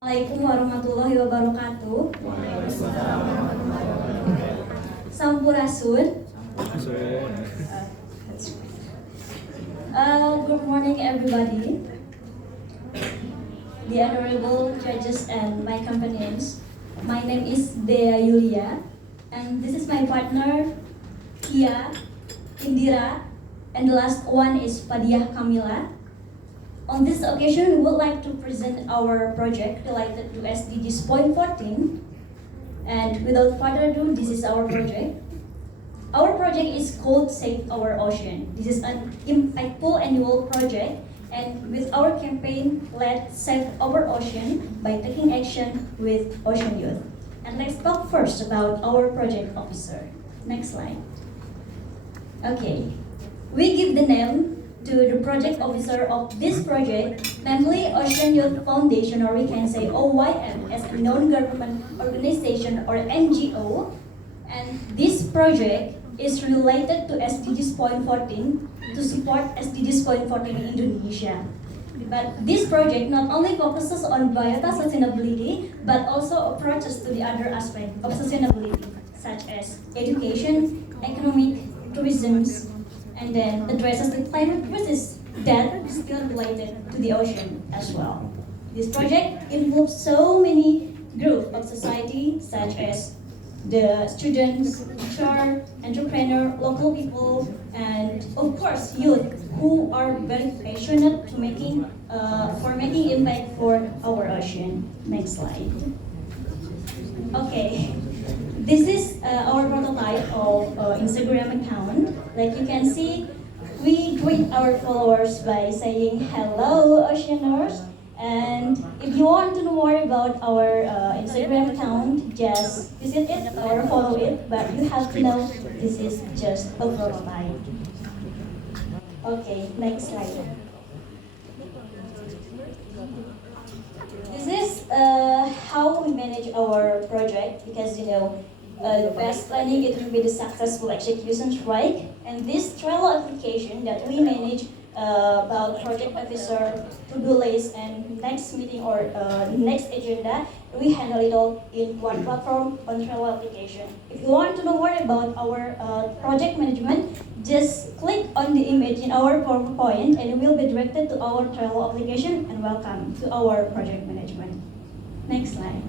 Assalamualaikum warahmatullahi wabarakatuh. Sampurasun. Good morning, everybody. The honorable judges and my companions. My name is Dea Yulia, and this is my partner, Kia, Indira, and the last one is Padiah Kamila. On this occasion, we would like to present our project related to SDGs Point 14. And without further ado, this is our project. Our project is called Save Our Ocean. This is an impactful annual project, and with our campaign, Let's Save Our Ocean by taking action with Ocean Youth. And let's talk first about our project officer. Next slide. Okay, we give the name to the project officer of this project, namely Ocean Youth Foundation, or we can say OYF, as a non-government organization or NGO. And this project is related to SDGs Point 14 to support SDGs Point 14 in Indonesia. But this project not only focuses on biota sustainability, but also approaches to the other aspects of sustainability, such as education, economic, tourism, and then addresses the climate crisis that is still related to the ocean as well. This project involves so many groups of society, such as the students, teacher, entrepreneur, local people, and of course youth who are very passionate to making impact for our ocean. Next slide. Okay. This is our prototype of Instagram account. Like you can see, we greet our followers by saying hello, Oceaners. And if you want to know more about our Instagram account, just visit it or follow it. But you have to know this is just a prototype. Okay, next slide. This is how we manage our project, because the best planning, it will be the successful execution, right? And this Trello application that we manage about project officer, to-do list, and next meeting or next agenda, we handle it all in one platform on Trello application. If you want to know more about our project management, just click on the image in our PowerPoint and you will be directed to our Trello application, and welcome to our project management. Next slide.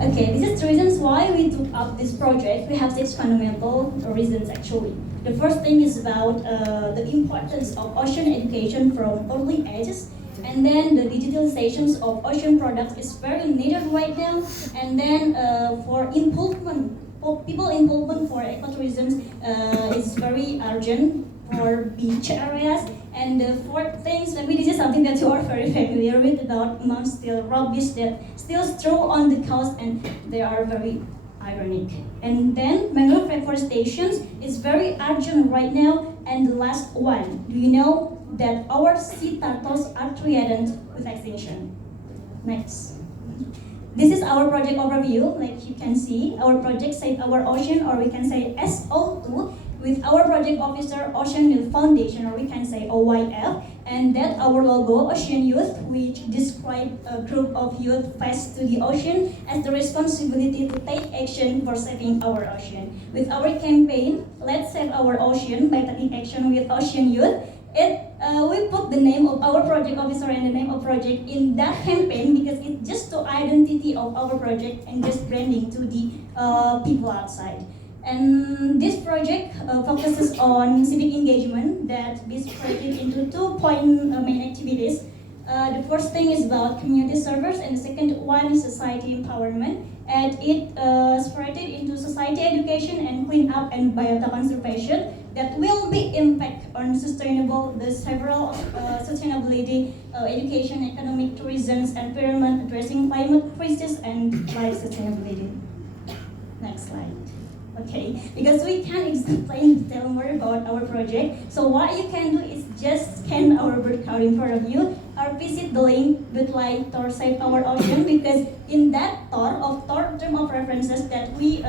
Okay, this is the reasons why we took up this project. We have 6 fundamental reasons actually. The first thing is about the importance of ocean education from early ages, and then the digitalizations of ocean products is very needed right now, and then for improvement, for people improvement for ecotourism is very urgent for beach areas. And the fourth things, maybe this is something that you are very familiar with, about amount still rubbish that still throw on the coast, and they are very ironic. And then mangrove reforestation is very urgent right now. And the last one, do you know that our sea turtles are threatened with extinction? Next. This is our project overview. Like you can see, our project Save Our Ocean, or we can say SO2, with our project officer, Ocean Youth Foundation, or we can say OYF, and that our logo, Ocean Youth, which describe a group of youth faced to the ocean as the responsibility to take action for saving our ocean. With our campaign, Let's Save Our Ocean by taking action with Ocean Youth, we put the name of our project officer and the name of project in that campaign because it's just the identity of our project and just branding to the people outside. And this project focuses on civic engagement, that is divided into 2 main activities. The first thing is about community service, and the second one is society empowerment. And it separated into society education and cleanup and biota conservation that will be impact on the several sustainability, education, economic, tourism, environment, addressing climate crisis and life sustainability. Next slide. Okay, because we can't explain detail more about our project, so what you can do is just scan our bird card in front of you, or visit the link bit.ly Tor Save Our Ocean, because in that Tor term of references that we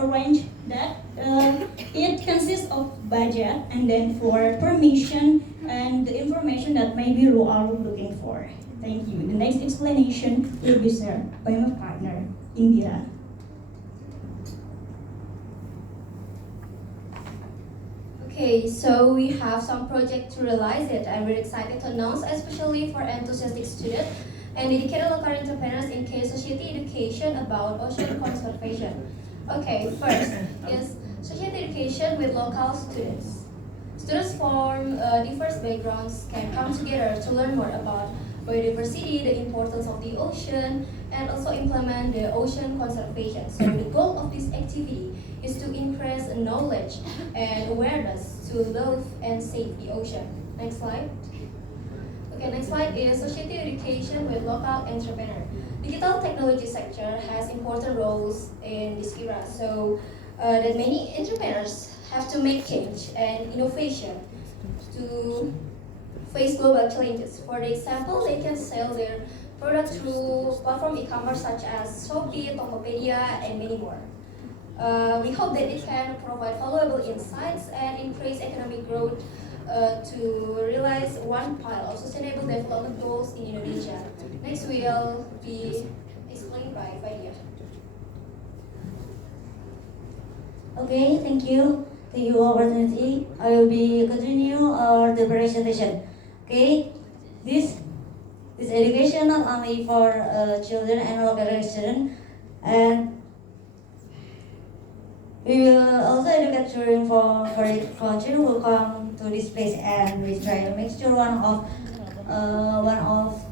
arrange that it consists of budget and then for permission and the information that maybe you are looking for. Thank you. The next explanation will be shared by my partner, Indira. Okay, so we have some project to realize it. I'm very excited to announce, especially for enthusiastic students and dedicated local entrepreneurs in K Society Education about ocean conservation. Okay, first is society education with local students. Students from diverse backgrounds can come together to learn more about biodiversity, the importance of the ocean, and also implement the ocean conservation. So the goal of this activity is to increase knowledge and awareness to love and save the ocean. Next slide. Okay, next slide is society education with local entrepreneur. Digital technology sector has important roles in this era, so that many entrepreneurs have to make change and innovation to face global challenges. For example, they can sell their product through platform e-commerce such as Shopee, Tokopedia, and many more. We hope that it can provide valuable insights and increase economic growth to realize one pile of sustainable development goals in Indonesia. Next will be explained by Fadia. Okay, thank you. Thank you for opportunity. I will be continue the presentation. Okay, this education not only for children and local students, and we will also educate children for children who come to this place, and we try to make sure one of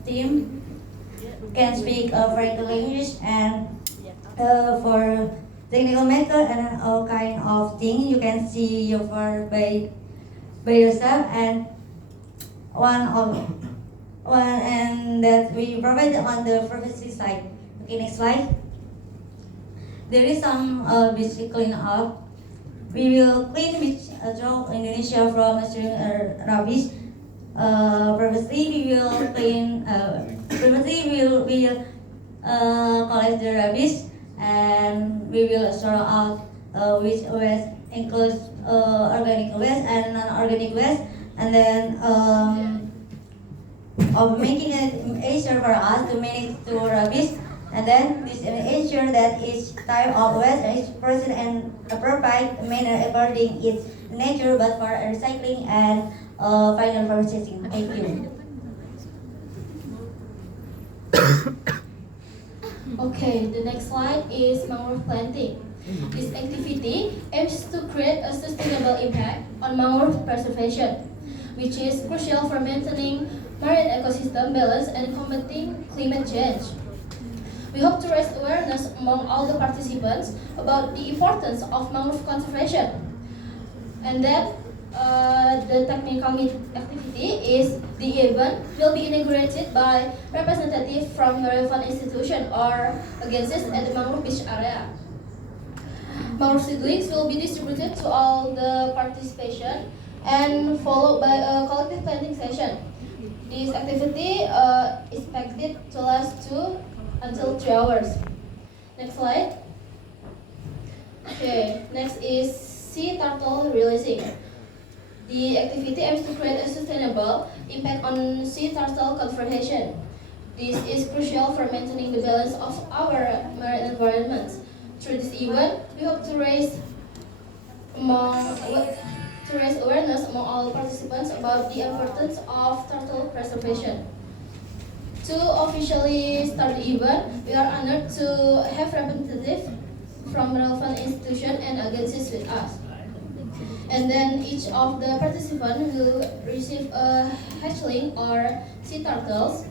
team can speak Frank language, and for technical method and all kind of thing you can see your by yourself, and one and that we provide on the privacy side. Okay, next slide. There is some beach clean up. We will clean beach throughout Indonesia from extreme rubbish. Previously we will clean. Previously we will collect the rubbish, and we will sort out which waste includes organic waste and non-organic waste, and then of making it easier for us to manage the rubbish, and then this ensure that each type of waste is present in appropriate manner according its nature, but for recycling and final processing. Thank you. Okay, the next slide is mangrove planting. This activity aims to create a sustainable impact on mangrove preservation, which is crucial for maintaining marine ecosystem balance and combating climate change. We hope to raise awareness among all the participants about the importance of mangrove conservation, and that the technical activity is the event will be inaugurated by representative from the relevant institution or agencies at the mangrove beach area. Mangrove seedlings will be distributed to all the participation and followed by a collective planting session. This activity is expected to last 2 until 3 hours. Next slide. Okay, next is sea turtle releasing. The activity aims to create a sustainable impact on sea turtle conservation. This is crucial for maintaining the balance of our marine environment. Through this event, we hope to raise awareness among all participants about the importance of turtle preservation. To officially start the event, we are honored to have representatives from relevant institutions and agencies with us. And then each of the participants will receive a hatchling or sea turtles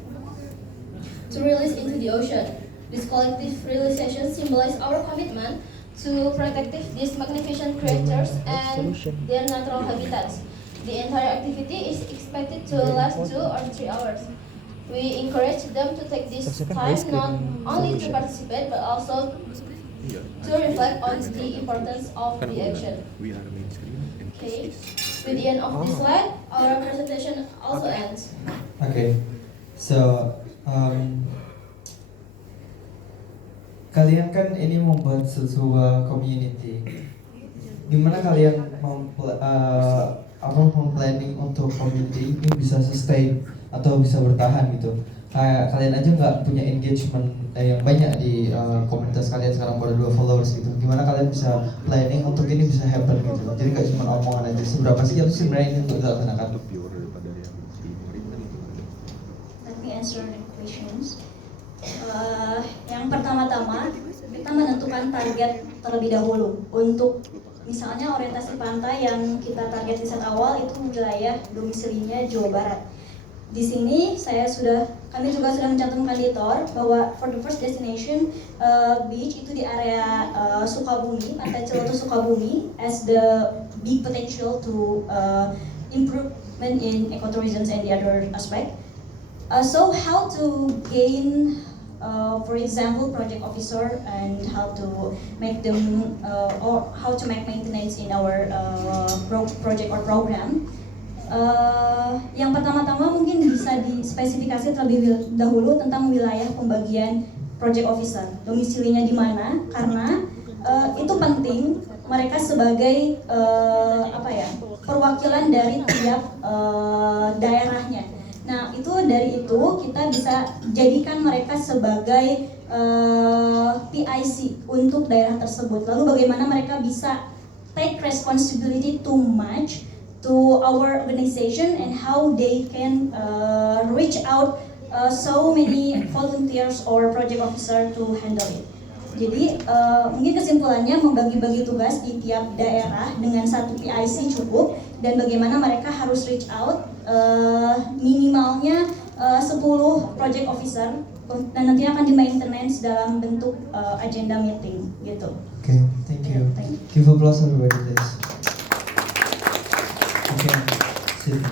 to release into the ocean. This collective realization symbolizes our commitment to protecting these magnificent creatures and their natural habitats. The entire activity is expected to last 2 or 3 hours. We encourage them to take this time not only to participate but also to reflect on the importance of the action. Okay, with the end of this slide, our presentation also ends. Okay, so kalian kan ini membuat sebuah community. Gimana kalian planning untuk community ini bisa sustain atau bisa bertahan gitu? kayak kalian aja nggak punya engagement yang banyak di komunitas kalian sekarang baru 2 followers gitu. Gimana kalian bisa planning untuk ini bisa happen gitu? Jadi nggak cuma omongan aja. Seberapa siap sih sebenarnya ini untuk dilaksanakan? Let me answer the questions. Yang pertama-tama kita menentukan target terlebih dahulu untuk misalnya orientasi pantai yang kita target di saat awal itu wilayah domisilinya Jawa Barat. Di sini kami juga sudah mencantumkan di TOR bahwa for the first destination beach itu di area Sukabumi, Pantai Celoto Sukabumi as the big potential to improvement in ecotourism and the other aspect. So how to gain, for example, project officer and how to make them or how to make maintenance in our project or program. Yang pertama-tama mungkin bisa dispesifikasi terlebih dahulu tentang wilayah pembagian project officer, domisilinya di mana, karena itu penting mereka sebagai perwakilan dari tiap daerahnya. Nah, dari itu kita bisa jadikan mereka sebagai PIC untuk daerah tersebut. Lalu bagaimana mereka bisa take responsibility to match to our organization and how they can reach out so many volunteers or project officer to handle it. Jadi mungkin kesimpulannya membagi-bagi tugas di tiap daerah dengan satu PIC cukup, dan bagaimana mereka harus reach out minimalnya 10 project officer dan nanti akan di maintenance dalam bentuk agenda meeting gitu. Okay, thank you. Thank you. Give applause everybody please. Okay, sit.